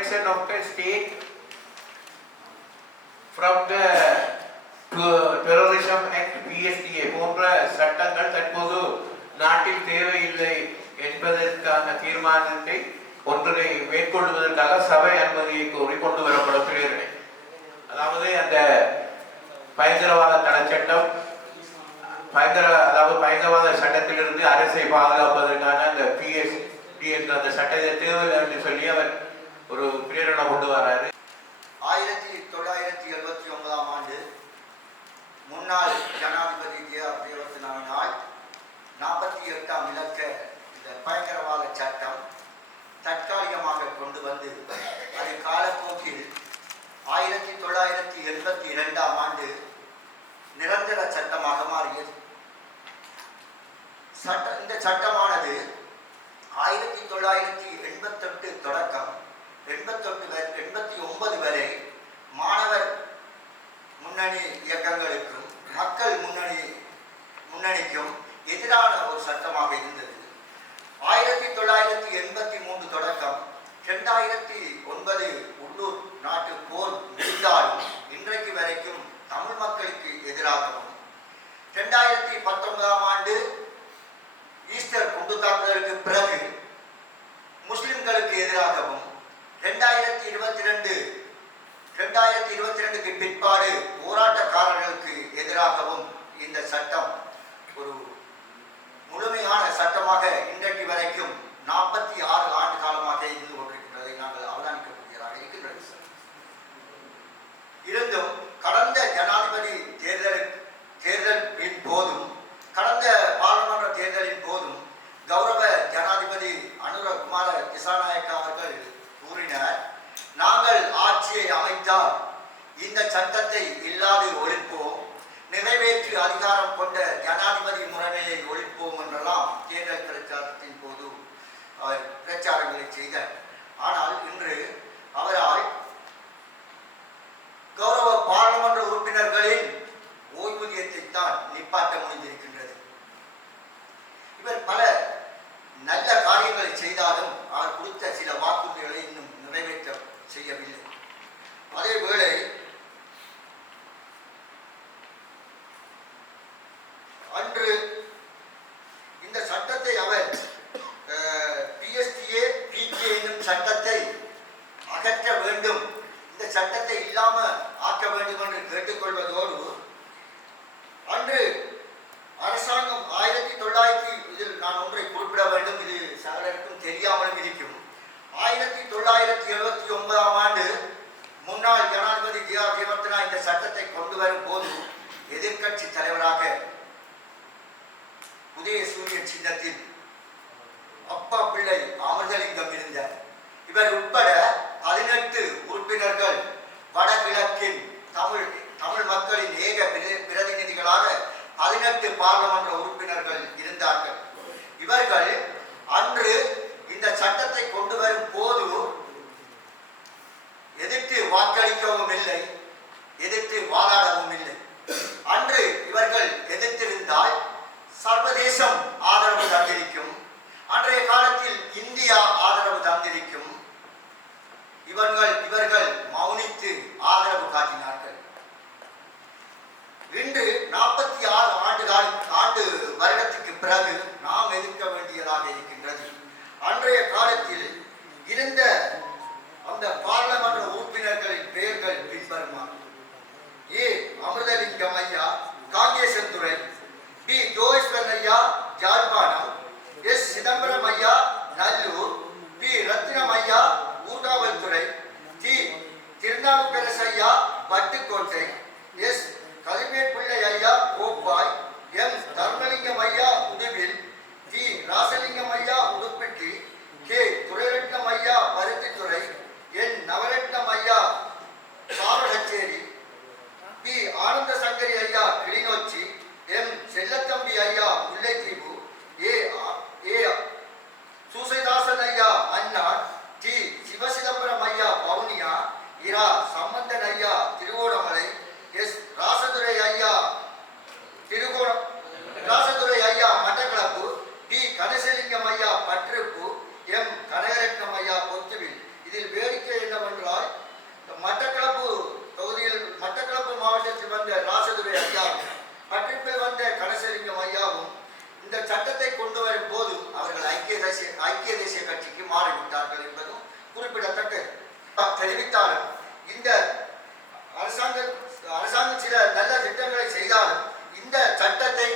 protection of the state from the terrorism act PSTA போன்ற சட்டங்கள் தற்போது நாட்டில் தேவையில்லை என்பதற்கான தீர்மானத்தை ஒன்றை மேற்கொள்வதற்காக சபை அனுமதியை கோரி கொண்டு வரப்படுகிறது. அதாவது அந்த பயங்கரவாத தடை சட்டம் பயங்கரவாத சட்டத்திலிருந்து அரசை பாதுகாப்பதற்கான அந்த PSD என்ற அந்த சட்டத்தை தேவையில்லை என்று சொல்லி அவர் ஒரு பிரேரணை கொண்டு வராரு. 1979ஆம் ஆண்டு முன்னாள் ஜனாதிபதி ஜெயவர்தனாவினால் 48ஆம் இலக்க இந்த பயங்கரவாத சட்டம் தற்காலிகமாக கொண்டு வந்து அது காலப்போக்கில் 1982ஆம் ஆண்டு நிரந்தர சட்டமாக மாறியது. இந்த சட்டமானது 1988 தொடக்கம் 89 வரை மாணவர் முன்னணி இயக்கங்களுக்கும் மக்கள் முன்னணிக்கும் எதிரான ஒரு சட்டமாக இருந்தது. 1983 தொடக்கம் 2009 உள்ளூர் நாட்டு போர் முடிந்தாலும் இன்றைக்கு வரைக்கும் தமிழ் மக்களுக்கு எதிராகவும் 2019ஆம் ஆண்டு ஈஸ்டர் குண்டு தாக்குதலுக்கு பிறகு முஸ்லிம்களுக்கு எதிராகவும் 2022க்கு பிற்பாடு போராட்டக்காரர்களுக்கு எதிராகவும் இந்த சட்டம் ஒரு முழுமையான சட்டமாக இன்றைக்கு வரைக்கும் 46 ஆண்டு காலமாக இருந்து கொண்டிருக்கின்றதை நாங்கள் அவதானிக்கக்கூடியதாக இருக்கின்றது. இருந்தும் கடந்த ஜனாதிபதி தேர்தலின் போதும் கடந்த பாராளுமன்ற தேர்தலின் போதும் கௌரவ ஜனாதிபதி அனுரகுமார திசாநாயக்க அவர்கள் கூறினார், நாங்கள் ஆட்சியை அமைத்தால் இந்த சட்டத்தை இல்லாது ஒழிப்போம், நிறைவேற்று அதிகாரம் கொண்ட ஜனாதிபதி முறைமையை ஒழிப்போம் என்றெல்லாம் தேர்தல் பிரச்சாரத்தின் போது அவர் பிரச்சாரங்களை செய்தார். ஆனால் இன்று அவரால் கௌரவ பாராளுமன்ற உறுப்பினர்களின் ஓய்வூதியத்தை தான் நிப்பாட்ட முடிந்திருக்கின்றது. இவர் பல நல்ல காரியங்களை செய்தாலும் அவர் கொடுத்த சில வாக்குறுதிகளை இன்னும் நிறைவேற்ற செய்யவில்லை. அதேவேளை அன்று இந்த சட்டத்தை அவர் PSTA PK என்னும் சட்டத்தை அகற்ற வேண்டும், இந்த சட்டத்தை இல்லாம ஆக்க வேண்டும் என்று கேட்டுக்கொள்வதோடு அன்று அரசாங்கம் 1900 இதில் நான் ஒன்றை குறிப்பிட வேண்டும், இது சகலருக்கும் தெரியாமலும் இருக்கும். 1979ஆம் ஆண்டு முன்னாள் ஜனாதிபதி ஜெயவர்தனா இந்த சட்டத்தை கொண்டு வரும் போது எதிர்கட்சி தலைவராக உதயசூரிய சின்னத்தில் அப்பா பிள்ளை அமிர்தலிங்கம் இருந்தார். இவர் உட்பட 18 உறுப்பினர்கள் வடகிழக்கின் தமிழ் மக்களின் ஏக பிரதிநிதிகளாக 18 பாராளுமன்ற உறுப்பினர்கள் இருந்தார்கள். இவர்கள் அன்று இந்த சட்டத்தை கொண்டு வரும் போது எதிர்த்து வாக்களிக்கவும் இல்லை, எதிர்த்து வாதாடவும் இல்லை. அன்று இவர்கள் எதிர்த்திருந்தால் சர்வதேசம் ஆதரவு தந்திருக்கும், அன்றைய காலத்தில் இந்தியா ஆதரவு தந்திருக்கும். இவர்கள் மௌனித்து ஆதரவு காட்டினார்கள். இன்று 46 வருடத்துக்கு பிறகு நாம் எதிர்க்க வேண்டியதாக இருக்கின்றது. அன்றைய காலத்தில் இருந்த அந்த பாராளுமன்ற உறுப்பினர்களின் பெயர்கள் பின்வருமாறு: ஏ அமிர்தலிங்கம் ஐயா காங்கேசன்துறை, பி ஜோயஸ்வரன் ஐயா ஜாழ்ப்பாணம், எஸ் சிதம்பரம் ஐயா நல்லூர், பி ரத்னம் ஐயா ஊர்காவல்துறை, டி திருநாவுக்கரசு ஐயா பட்டுக்கோட்டை, எஸ் கலிமேட் பிள்ளை ஐயா கோப்பாய், எம் தர்மலிங்கம் ஐயா உடுவில், டி ராசலிங்கம் ஐயா உடுப்பிட்டி, கே துரைரட்னம் ஐயா பருத்தித்துறை, என் நவரட்னம் ஐயா சாரடச்சேரி, பி ஆனந்த சங்கரி ஐயா கிளிநொச்சி, எம் செல்லத்தம்பி ஐயா முல்லைத்தீவு, ஏ சூசைதாசன் ஐயா மன்னார், டி சிவசிதம்பரம் ஐயா பவுனியா, இரா சம்பந்தன் ஐயா திருவோணமலை, எஸ் ராசதுரை ஐயா மட்டக்களப்பு, டி கணேசலிங்கம் ஐயா பற்றிருப்பு, எம் கனகரட்னம் ஐயா பொத்துவில். இதில் வேடிக்கை என்ன தெரிவித்தாலும் இந்த அரசாங்கம் சில நல்ல திட்டங்களை செய்தாலும் இந்த சட்டத்தை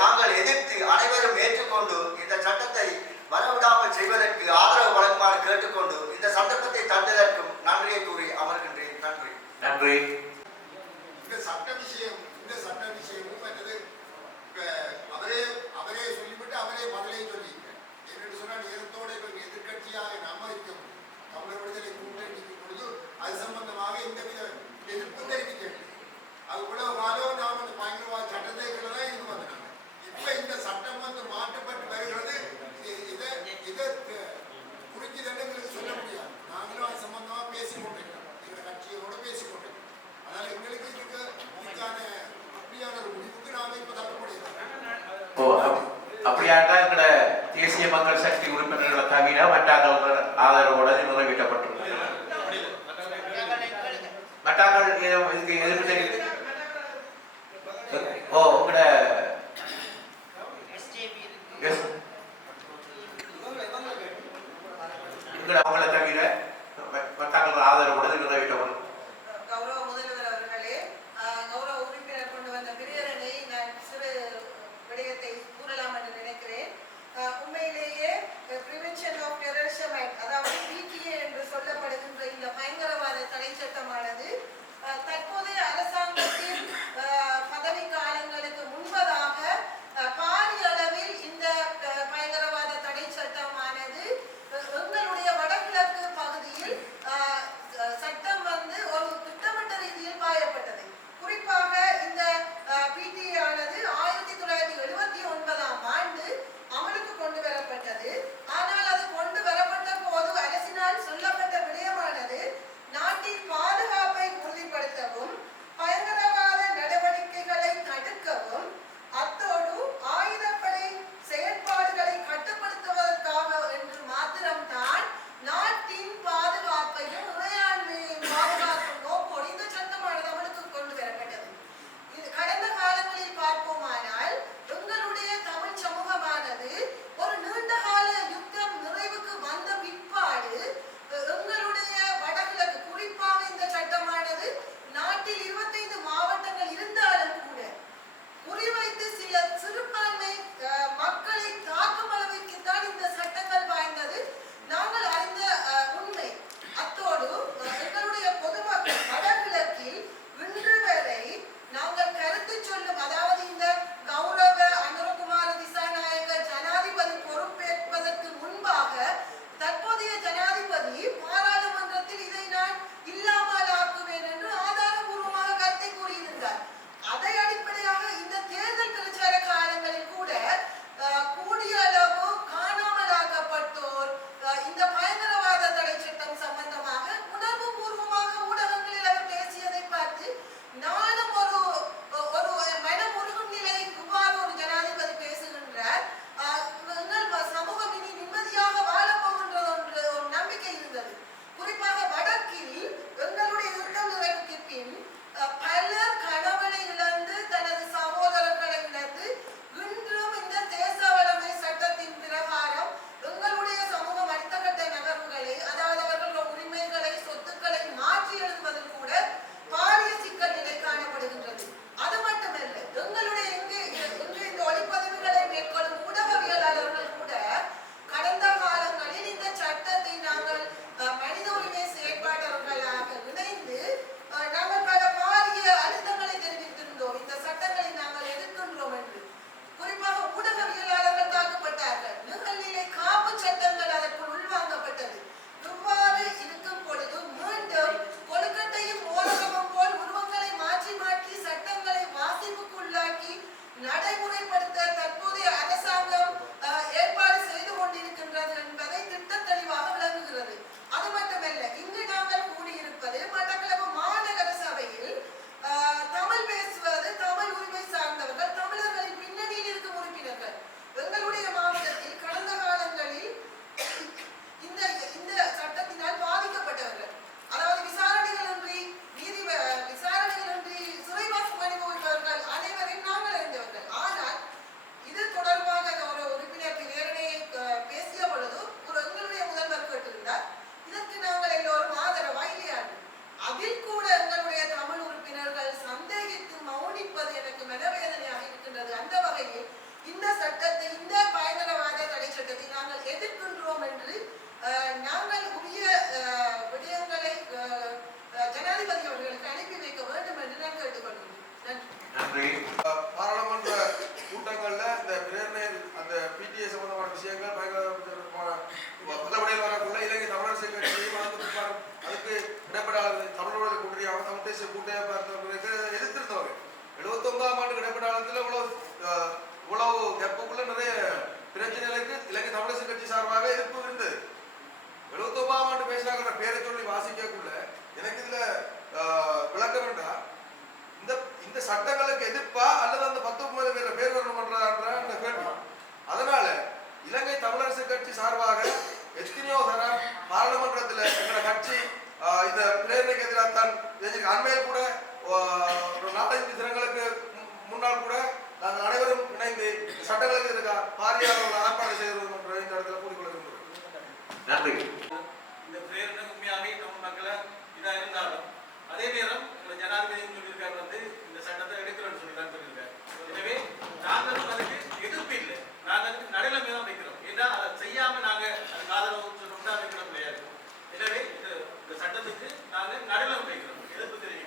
நாங்கள் எதிர்த்து அனைவரும் ஏற்றுக்கொண்டு இந்த சட்டத்தை வரவிடாமல் செய்வதற்கு ஆதரவு வழங்குமாறு கேட்டுக்கொண்டு இந்த சந்தர்ப்பத்தை தந்ததற்கும் நன்றியை கூறி அமர்கின்றேன். நன்றி. நன்றி. இந்த சட்ட விஷயமும் மற்றது அவரே சொல்லிவிட்டு அவரே பதிலை சொல்லியிருக்கிறார். என்னென்னு சொன்னால் நேரத்தோட எதிர்கட்சியாக நம்ம இருக்கும் தமிழர் விடுதலை கூட்டணிக்கு பொழுது அது சம்பந்தமாக எந்தவித எதிர்ப்பும் தெரிவிக்கிறது. அது கூட காலம் நாம் அந்த பயங்கரவாத சட்டத்தைகளை தான் இருந்து வந்தாங்க. இப்ப இந்த சட்டம் மாற்றப்பட்டு வருகிறது. இதை குறிஞ்சி தண்டங்களுக்கு சொல்ல முடியாது. நாங்களும் அது சம்பந்தமா பேசிக்கொண்டிருக்கிறோம், எங்களை கட்சியோட பேசிக்கொண்டிருக்கிறோம். அதனால எங்களுக்கு இதுக்கான அப்படியான ஒரு முடிவுக்கு நாம இப்ப தர முடியாது. அப்படியாட்டா எங்களோட தேசிய மக்கள் சக்தி உறுப்பினர்களை தவிர மற்றாக்கள் ஆதரவோட நிறைவேற்றப்பட்டுள்ளது. மற்றாக்கள் இதுக்கு எதிர்ப்பு தெரிவித்து உங்களோட அவங்களை தவிர மற்றாக்கள் ஆதரவோட நிறைவேற்றப்படும். கௌரவ முதல்வர் அவர்களே, கௌரவ உறுப்பினர் கொண்டு வந்த பிரியரனை நான் சிறு விடயத்தை கூறலாம் என்று நினைக்கிறேன். உண்மையிலேயே பிரிவென்ஷன் ஆஃப் டெரரிசம் ஆக்ட், அதாவது PTA என்று சொல்லப்படுகின்ற இந்த பயங்கரவாத தடை சட்டமானது தற்போதைய அரசாங்கத்தின் பதவி காலங்களுக்கு முன்பதாக பாரிய அளவில் இந்த பயங்கரவாத தடை சட்டமானது எங்களுடைய வடகிழக்கு பகுதி தேசிய கூட்டையை பார்த்த எதிர்த்திருந்தவங்க 79ஆம் ஆண்டு இடைப்படாளத்தில் இவ்வளவு கெப்புக்குள்ள நிறைய பிரச்சனைகளுக்கு இலங்கை தமிழரசு கட்சி சார்பாக எதிர்ப்பு இருந்தது. 79ஆம் ஆண்டு பேசினாங்கிற பேரை சொல்லி வாசிக்கக்குள்ள எனக்கு இதுல விளக்க வேண்டாம். இந்த சட்டங்களுக்கு எதிர்ப்பா அல்லது அந்த 19 பேர்ல பேர் வரணும்ன்ற அந்த கேள்வி. அதனால இலங்கை தமிழரசு கட்சி சார்பாக எத்தனையோ தரம் பாராளுமன்றத்தில் எங்களோட கட்சி இந்த பிரேரணைக்கு எதிராக தான் அண்மையில் கூட ஒரு 4-5 தினங்களுக்கு முன்னால் கூட நாங்கள் அனைவரும் இணைந்து சட்டங்களுக்கு எதிராக பாரிய அளவில் ஆர்ப்பாட்டம் செய்கிறோம் என்ற இந்த இடத்துல கூறிக்கொள்கின்றோம். நன்றி. இந்த பிரேரணை உண்மையாகவே தமிழ் மக்களை இதாக இருந்தாலும் அதே நேரம் ஜனாதிபதியும் சொல்லியிருக்காரு இந்த சட்டத்தை எடுக்கிறோம்னு சொல்லிதான் சொல்லியிருக்காரு. எனவே நாங்களும் அதுக்கு எதிர்ப்பு இல்லை, நாங்கள் அதுக்கு நடுநிலைமை தான் வைக்கிறோம். ஏன்னா அதை செய்யாம நாங்கள் அதுக்கு ஆதரவு சொன்னா வைக்கிற முடியாது. எனவே இந்த சட்டத்துக்கு நாங்கள் நடுநிலைமை வைக்கிறோம், எதிர்ப்பு தெரிவிக்கிறோம்.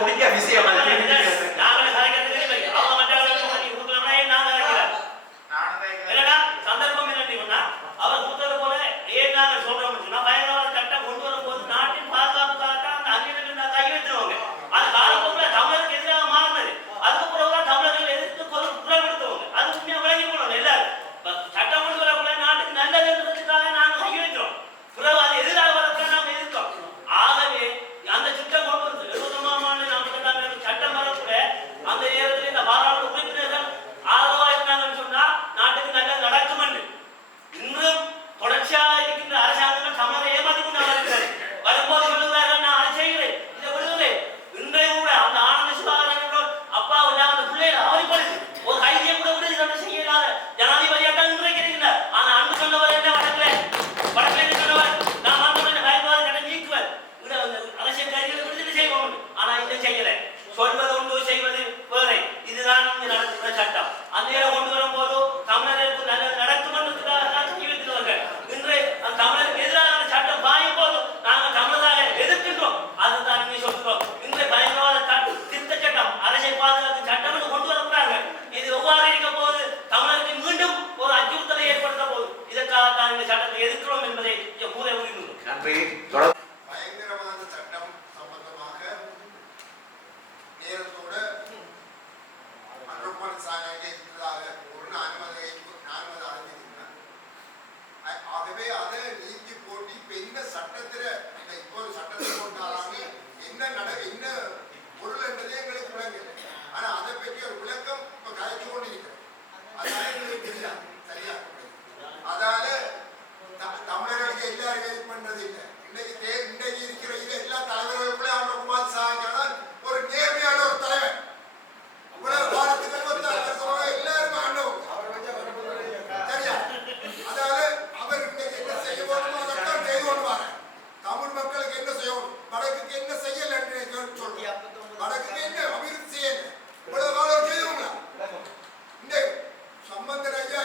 முடிக்க விஷயம் சந்தர்ப்பம் என்ன அவர் கூட்டது போல ஏன் நாங்கள் சொல்றோம் பயங்கரவாத சட்டம் கொண்டு வரும் போது நாட்டின் பாதுகாப்புக்காக அந்த அந்நியர்கள் கை வைத்துருவாங்க. அது காலப்போக்கில் தமிழருக்கு எதிராக மாறினது. அதுக்கப்புறம் தமிழர்கள் எதிர்த்து குரல் எடுத்தவங்க. அது உண்மையாக விளங்கி போனோம். எல்லாரும் சட்டம் கொண்டு வரக்குள்ள நாட்டுக்கு நல்லதுன்றதுக்காக நாங்கள் கை வைக்கிறோம். பிறகு அது எதிராக வரக்குள்ள நாங்கள் எதிர்த்தோம். ஆகவே அந்த சட்டம் கொண்டு வந்து 79ஆம் ஆண்டு 48ஆம் சட்டம் வரக்குள்ள அந்த நேரத்தில் இந்த பாராளுமன்ற உறுப்பினர்கள் ஆதரவாக இருந்தாங்கன்னு சொன்னா நாட்டுக்கு நல்லது நடக்கும் என்று இன்றும் தொடர்ச்சியாக இருக்கின்ற அரசாங்கங்கள் தமிழரை ஏமாற்றி கொண்டு வருகிறது. வரும்போது சொல்லுகிறார்கள் நான் அதை செய்கிறேன், இதை விடுகிறேன். இன்றைய கூட அந்த ஆனந்த சுகாதாரங்களோட அப்பா அந்த பிள்ளைகளை அவதிப்படுது ஒரு கைதியை கூட விடுதலை செய்யலாத ஜனாதிபதியாட்டம் இன்றைக்கு இருக்கிறார். ஆனா அன்பு சொன்னவர் என்ன வடக்கில் சொன்னவர் நான் வந்து பயன்பாடு கடை நீக்குவர் அரசியல் கைதிகளை விடுதலை செய்வோம். ஆனா இதை செய்யல. சொல்வது உண்டு செய்வது வேறு. இதுதான் இங்கு நடக்கிற சட்டம். அந்த நேரம் கொண்டு வரும் போது தமிழருக்கு நல்லது நடக்கும் என்று இன்று அந்த தமிழருக்கு எதிரான சட்டம் பாயும் போது நாங்கள் தமிழராக எதிர்க்கின்றோம். அதுதான் இங்கே சொல்கிறோம். இன்று பயங்கரவாத திருத்த சட்டம் அரசியல் பாதுகாப்பு சட்டம் என்று கொண்டு வரக்கூடாது. இது எவ்வாறு இருக்க போது தமிழருக்கு மீண்டும் ஒரு அச்சுறுத்தலை ஏற்படுத்த போது இதற்காக தான் இந்த சட்டத்தை எதிர்க்கிறோம் என்பதை கூற விரும்புகிறோம். நன்றி. பயங்கரவாத சட்டம் சம்பந்தமாக நேரத்தோட அனுமதி சாயங்க இருக்கிறதாக ஒரு அனுமதி அறிஞ்சிருக்கிறேன். ஆகவே அதை நீக்கி போட்டி இப்ப என்ன சட்டத்துல இப்போ ஒரு சட்டத்தை போட்டாராங்க என்ன பொருள் என்றதே எங்களுக்கு விளங்கல. ஆனா அதை பற்றி ஒரு விளக்கம் இப்ப கலைச்சு கொண்டு இருக்கிறேன். அதனால எங்களுக்கு தெரியாது சரியா. அதால தமிழர்களுக்கு எல்லாரும் எதிர்ப்பு பண்றது இல்லை. இன்றைக்கு இருக்கிற எல்லா தலைவர்களுக்குள்ளே அனுகுமார் சாயங்காலம் ஒரு நேர்மையான ஒரு தலைவர். இவ்வளவு காலத்துக்கு எல்லாரும் ஆண்டவங்க சரியா. அதாவது அவர் என்ன செய்ய வேணுமோ அதைத்தான் செய்து கொள்வாங்க. தமிழ் மக்களுக்கு என்ன செய்யணும், வடக்குக்கு என்ன செய்யல சொல்றோம். வடக்குக்கு என்ன அபிவிருத்தி செய்யல இவ்வளவு காலம் செய்தவங்களா? இந்த சம்பந்தன் ஐயா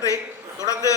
நன்றி. தொடர்ந்து